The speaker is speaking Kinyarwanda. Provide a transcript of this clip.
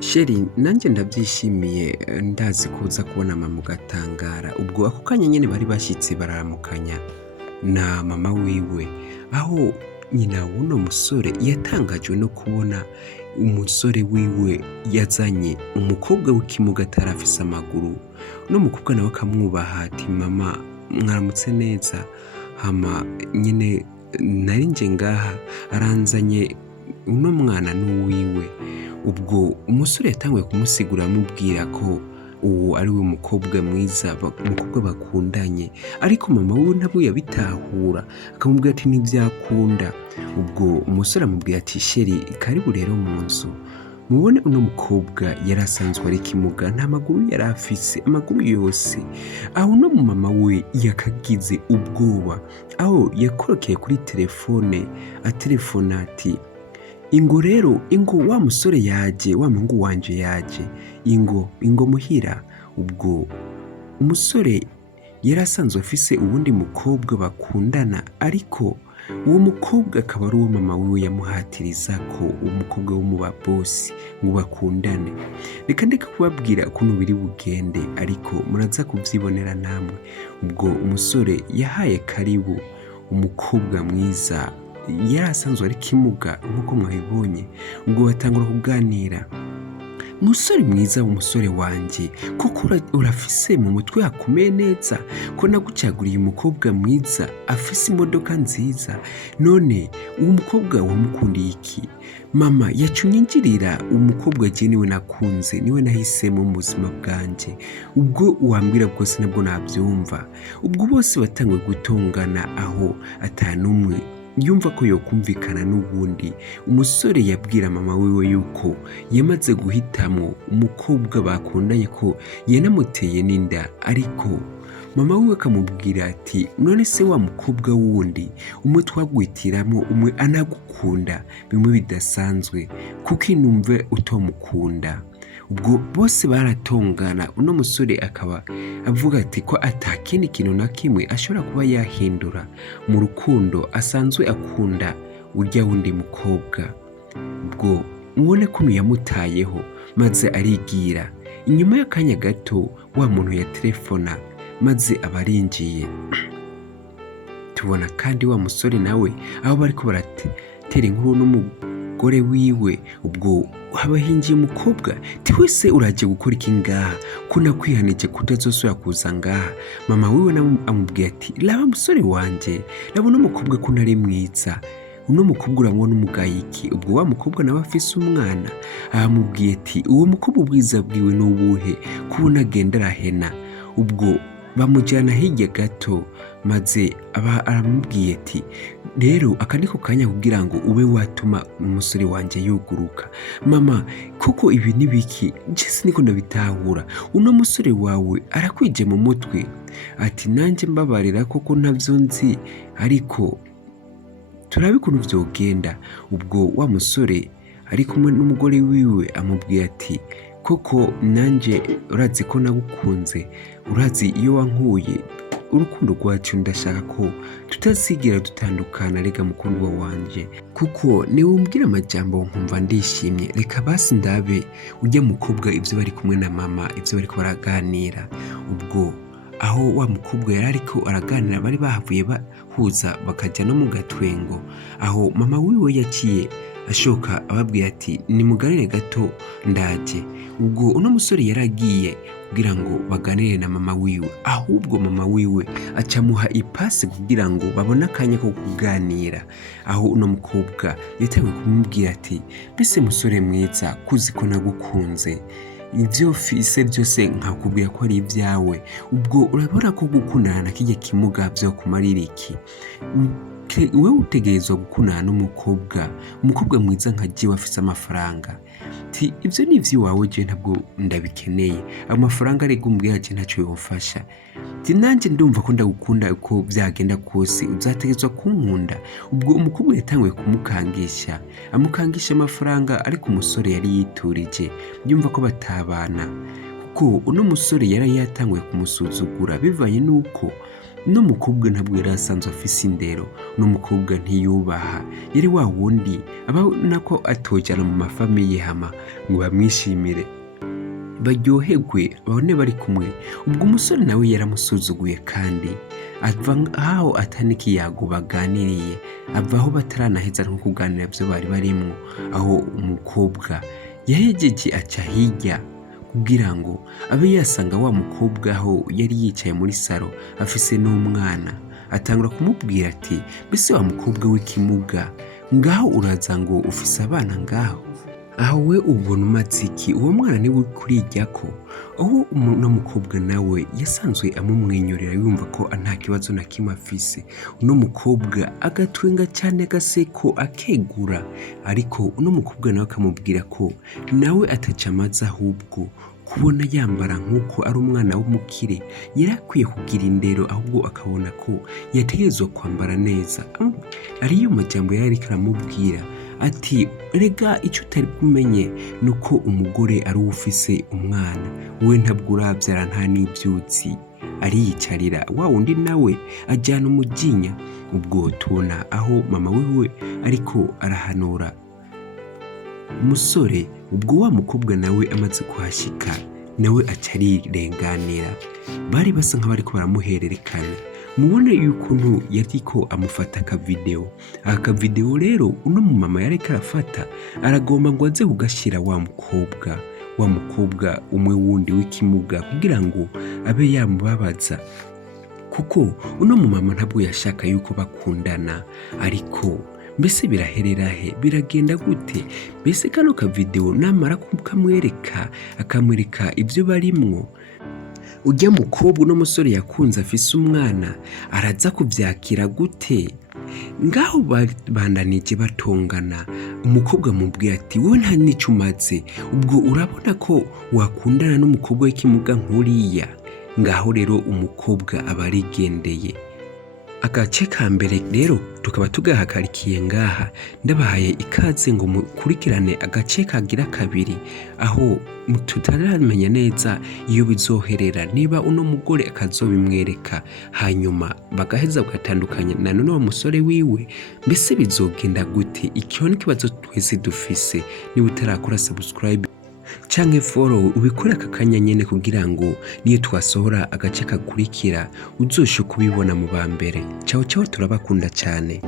Sheri nanjye ndabyishimiye ndazi kuza kubona mama ugatangara ubwo ako kanya nyine bari bashyitse bararamukanya na mama wiwe aho nyina w'uno musore yatangajwe no kubona umusore wiwe yazanye umukobwa w'ikimuga atarafise amaguru uno mukobwa nawe akamwubaha ati mama mwaramutse neza hama nyine nari nje ngaha aranzanye uno mwana n'uwiwe ubwo umusore yatanguye kumusigura amubwira ko uwo ari we mukobwa mwiza umukobwa bakundanye ariko mama we ntabwo yabitahura akamubwira ati ntibyakunda ubwo umusore amubwira ati sheri karibu rero mu nzu mubone uno mukobwa yari asanzwe ari kimuga nta maguru yari afise amaguru yose aho no mu mama we yakagize ubwoba aho yakorokeye kuri telefone atelefona ati ingo rero ingo wa musore yaje wa mungu wanje yaje ingo muhira ubwo umusore yari asanzwe afise uwundi mukobwa bakundana ariko uwo mukobwa akaba ari uwo mama wiwe yamuhatiriza ko umukobwa wo mu babosi ngo bakundane reka ndeka kubabwira ukuntu biri bugende ariko muraza kubyibonera namwe ubwo umusore yahaye karibu umukobwa mwiza yari asanzwe ari kimuga nk'uko mwabibonye ubwo batangura kuganira musore mwiza w'umusore wanjye kuko urafise mu mutwe hakomeye neza ko nagucaguriye umukobwa mwiza afise imodoka nziza none uwo mukobwa wamukundiye iki mama yacunyingirira umukobwa je niwe nakunze niwe nahisemo mu buzima bwanje ubwo wambwira bwose nabwo nabyumva ubwo bose batanguye gutongana aho atanumwe yumva ko yokumvikana n'ubundi umusore yabwira mama wiwe yuko yamaze guhitamo umukobwa bakundanye ko yanamuteye n'inda ariko mama wiwe akamubwira ati none se wa mukobwa wundi umwe twagwitiramo umwe anagukunda bimwe bidasanzwe kuko inumve utomukunda ubwo bose baratongana uno musore akaba avuga ati ko atakindi kintu na kimwe ashobora kuba yahindura mu rukundo asanzwe akunda urya wundi mukobwa ubwo mubone ko yamutayeho maze arigira inyuma y'akanya gato wa muntu ya telefona maze abarinjiye tubona kandi wa musore nawe aho bariko baratera inkuru n'umugore wiwe ubwo haba hinjiye umukobwa ti wese uraje gukora iki ngaha ko nakwihanije kutazosubira kuza ngaha mama wiwe amubwiye ati raba musore wanje raba uno mukobwa ko nari mwiza uno mukobwa uramubona umugayiki ubwo wa mukobwa nawe afise umwana aramubwiye ati uwo mukobwa ubwiza bwiwe n'ubuhe kubona agenda arahena ubwo bamujyana hirya gato maze aramubwiye ati rero aka niko kanya kugira ngo ube watuma umusore wanjye yuguruka mama kuko ibi nibiki jese niko ndabitahura uno musore wawe arakwije mu mutwe ati nanjye mbabarira koko ntabyo nzi ariko turabe ukuntu vyogenda ubwo wa musore ari kumwe n'umugore wiwe amubwiye ati koko nanje urazi ko nagukunze urazi iyo wankuye urukundo rwacu ndashaka ko tutazigira dutandukana rega mukundwa wanje kuko niwe umbwira amajambo nkumva ndishimye reka basi ndabe ujya mukobwa ivyo bari kumwe na mama ivyo bariko baraganira ubwo aho wa mukobwa yari ariko araganira bari bahavuye bahuza bakajya no mu gatwengo aho mama wiwe yaciye ashoka ababwira ati nimuganire gato ndaje ubwo uno musore yaragiye kugira ngo baganire na mama wiwe ahubwo mama wiwe acamuha ipasi kugira ngo babone akanya ko kuganira aho uno mukobwa yatangiye kumubwira ati mbese musore mwiza kuzi ko nagukunze ibyo fise byose nkakubwira ko ari ibyawe ubwo urabona ko gukundana na kijya kimuga byo kumarira iki wewe utegerezwa gukundana n'umukobwa mwiza nka jiwe afise amafaranga ti ibyo ni iby'iwawe je ntabwo ndabikeneye amafaranga arega umbwira je ntacyo yofasha ti nanjye ndumva ko ndagukunda uko byagenda kose uzategerezwa kunkunda ubwo umukobwa yatanguye kumukangisha amukangisha amafaranga ariko umusore yari yiturije yumva ko batabana kuko uno musore yari yatanguye kumusuzugura bivanye nuko n'umukobwa ntabwo yari asanzwe afise indero, n'umukobwa ntiyubaha, yari wa wundi abona ko atojana mu mafamiye hama ngo bamwishimire baryoherwe babone bari kumwe. Ubwo umusore nawe yaramusuzuguye kandi ava aho atanikiyago baganiriye, ava aho bataranaheza nko kuganira byo bari barimwo, aho umukobwa yahejeje aca hirya kugira ngo abe yasanga wa mukobwa aho yari yicaye muri saro afise n'umwana. Atangura kumubwira ati mbese wa mukobwa w'ikimuga ngaho uraza ngo ufise abana ngaho, aho we ubona umatsiki uwo mwana niwe kurijyako. Aho uno mukobwa nawe yasanzwe amumwenyurira yumva ko nta kibazo na kimwe afise. Uno mukobwa agatwenga cyane gaseko akegura, ariko uno mukobwa nawe akamubwira ko nawe ataca amaze, ahubwo kubona yambara nk'uko ari umwana w'umukire yari akwiye kugira indero, ahubwo akabona ko yategerezwa kwambara neza. Ariyo majambo yari ariko aramubwira ati rega icyo utari kumenye nuko umugore ari ufise umwana, we ntabwo urabyara nta n'ibyutsi, ariyicarira wa wundi nawe ajyana umujinya. Ubwo tubona aho mama wiwe ariko arahanura umusore. Ubwo wa mukobwa nawe amaze kuhashika nawe aca arirenganira, bari basa nk'abariko baramuhererekana. Mubone yukuntu yariko amufata akavideo. Akavideo rero uno mumama yariko arafata aragomba ngo aze kugashira wa mukobwa umwe wundi w'ikimuga kugira ngo abe yamubabaza, kuko uno mumama ntabwo yashaka yuko bakundana. Ariko mbese biraherera he, biragenda gute? Mbese kano kavideo namara kumwereka akamwereka ibyo barimwo, ujya mukobwa uno musore yakunze afise umwana araza kuvyakira gute? Ngaho bandanije batongana, umukobwa mubwira ati wowe nta nico umaze, ubwo urabona ko wakundana n'umukobwa w'ikimuga nkuriya? Ngaho rero umukobwa aba arigendeye. Agace ka mbere rero tukaba tugahakarikiye ngaha, ndabahaye ikaze ngo mukurikirane agace kagira kabiri, aho tutaramenya neza iyo bizoherera, niba uno mugore akazobimwereka hanyuma bagaheza bagatandukanya na none wa musore wiwe. Mbese bizogenda gute? Icyo ni kibazo twese dufise. Niba utarakora subscribe canke follow ubikora aka kanya nyene kugira ngo niyo twasohora agace kakurikira uzoshe kubibona mu ba mbere. Ciao ciao, turabakunda cyane.